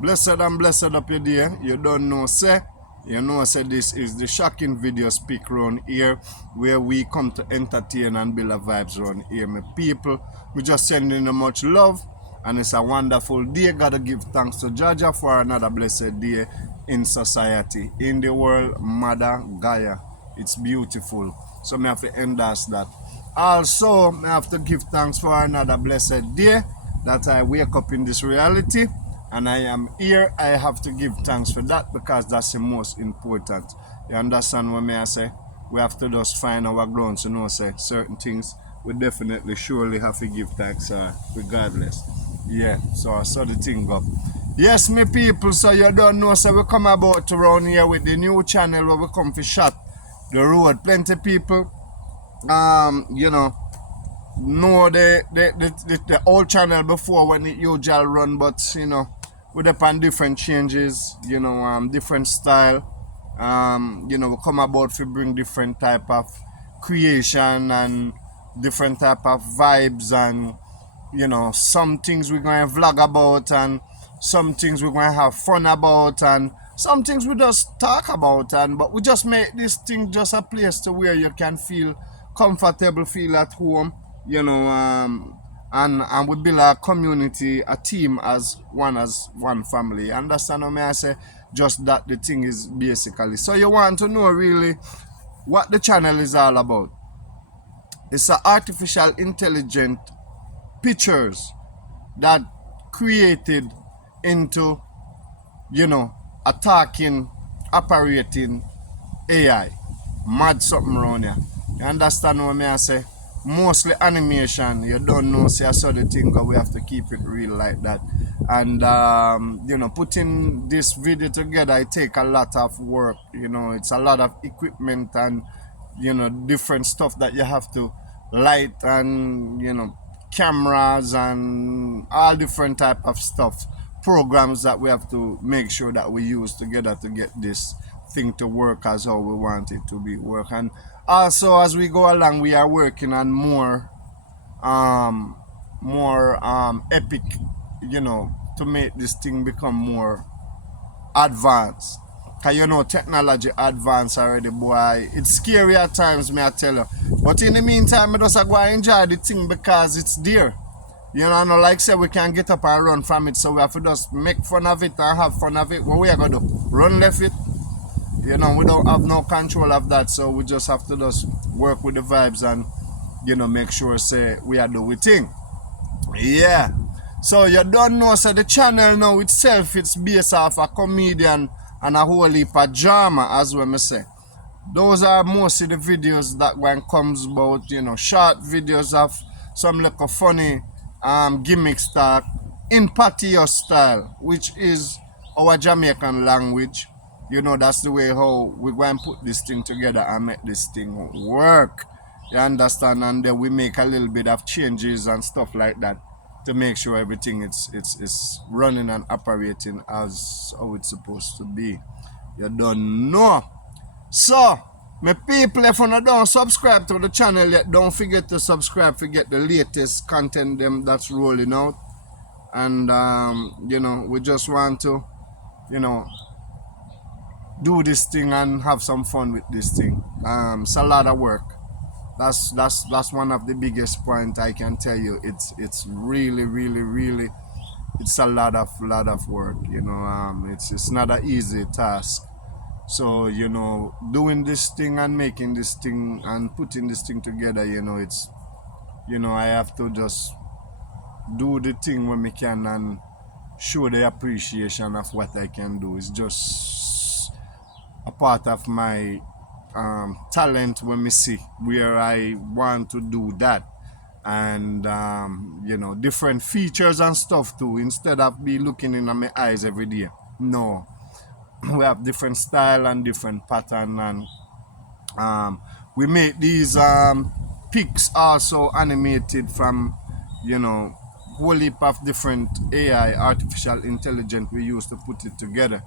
Blessed and blessed up your day. You don't know, say. You know, say this is the shocking video speak round here where we come to entertain and build a vibes around here. My people, we just sending you much love and it's a wonderful day. Gotta give thanks to Jaja for another blessed day in society, in the world, Mother Gaia. It's beautiful. So I have to endorse that. Also, I have to give thanks for another blessed day that I wake up in this reality and I am here. I have to give thanks for that because that's the most important. You understand what I say? We have to just find our grounds, you know, say certain things we definitely surely have to give thanks regardless. Yeah, so I saw the thing go. Yes, my people, so you don't know, so we come about around here with the new channel where we come for shot the road. Plenty people you know the old channel before when it usually run, but you know, with upon different changes, you know, different style, you know, we come about to bring different type of creation and different type of vibes, and you know, some things we're going to vlog about and some things we're going to have fun about and some things we just talk about, and but we just make this thing just a place to where you can feel comfortable, feel at home, you know, and we build a community, a team as one family. Understand what I say? Just that the thing is basically. So you want to know really what the channel is all about. It's an artificial intelligent pictures that created into, you know, attacking, operating AI. Mad something around here. You understand what I say? Mostly animation. You don't know, say I saw the thing, but we have to keep it real like that. And you know, putting this video together, it take a lot of work. You know, it's a lot of equipment and you know, different stuff that you have to light and you know, cameras and all different type of stuff, programs that we have to make sure that we use together to get this thing to work as how we want it to be work. And also as we go along, we are working on more epic, you know, to make this thing become more advanced. Cause you know, technology advanced already, boy. It's scary at times, may I tell you. But in the meantime, I just go and enjoy the thing because it's there. You know, and like I say, we can get up and run from it, so we have to just make fun of it and have fun of it. What we are gonna do? Run left it? You know, we don't have no control of that, so we just have to just work with the vibes and, you know, make sure, say, we are doing thing. Yeah. So you don't know, so the channel now itself, it's based off a comedian and a whole heap of drama, as we may say. Those are mostly the videos that when comes about, you know, short videos of some little funny gimmick stuff in patio style, which is our Jamaican language. You know, that's the way how we go and put this thing together and make this thing work. You understand? And then we make a little bit of changes and stuff like that to make sure everything it's running and operating as how it's supposed to be. You don't know. So, my people, if you don't subscribe to the channel yet, don't forget to subscribe to get the latest content them that's rolling out. And you know, we just want to, you know, do this thing and have some fun with this thing. It's a lot of work. That's one of the biggest point I can tell you. It's really it's a lot of work. You know, it's not an easy task. So you know, doing this thing and making this thing and putting this thing together, you know, it's, you know, I have to just do the thing when we can and show the appreciation of what I can do. It's just a part of my talent when we see where I want to do that, and you know, different features and stuff too, instead of be looking in my eyes every day. No, we have different style and different pattern, and we make these pics also animated from, you know, whole heap of different AI, artificial intelligence we use to put it together,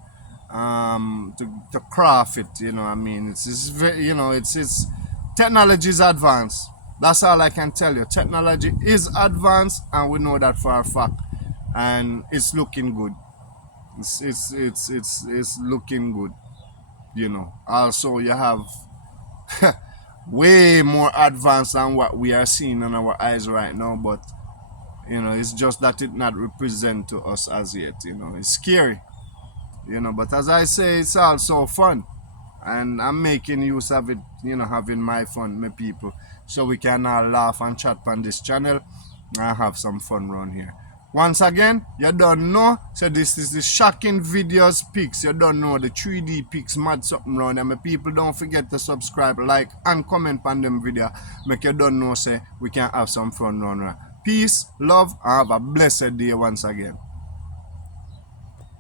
to craft it. You know, I mean, it's very, you know, it's technology is advanced. That's all I can tell you. Technology is advanced, and we know that for a fact, and it's looking good. It's looking good, you know. Also, you have way more advanced than what we are seeing in our eyes right now, but you know, it's just that it not represent to us as yet. You know, it's scary, you know. But as I say, it's also fun, and I'm making use of it. You know, having my fun, my people, so we can all laugh and chat on this channel and have some fun around here. Once again, you don't know, so this is the shocking videos pics. You don't know the 3D pics, mad something around there. My people, don't forget to subscribe, like, and comment on them video. Make you don't know, say we can have some fun around here. Peace, love, and have a blessed day once again.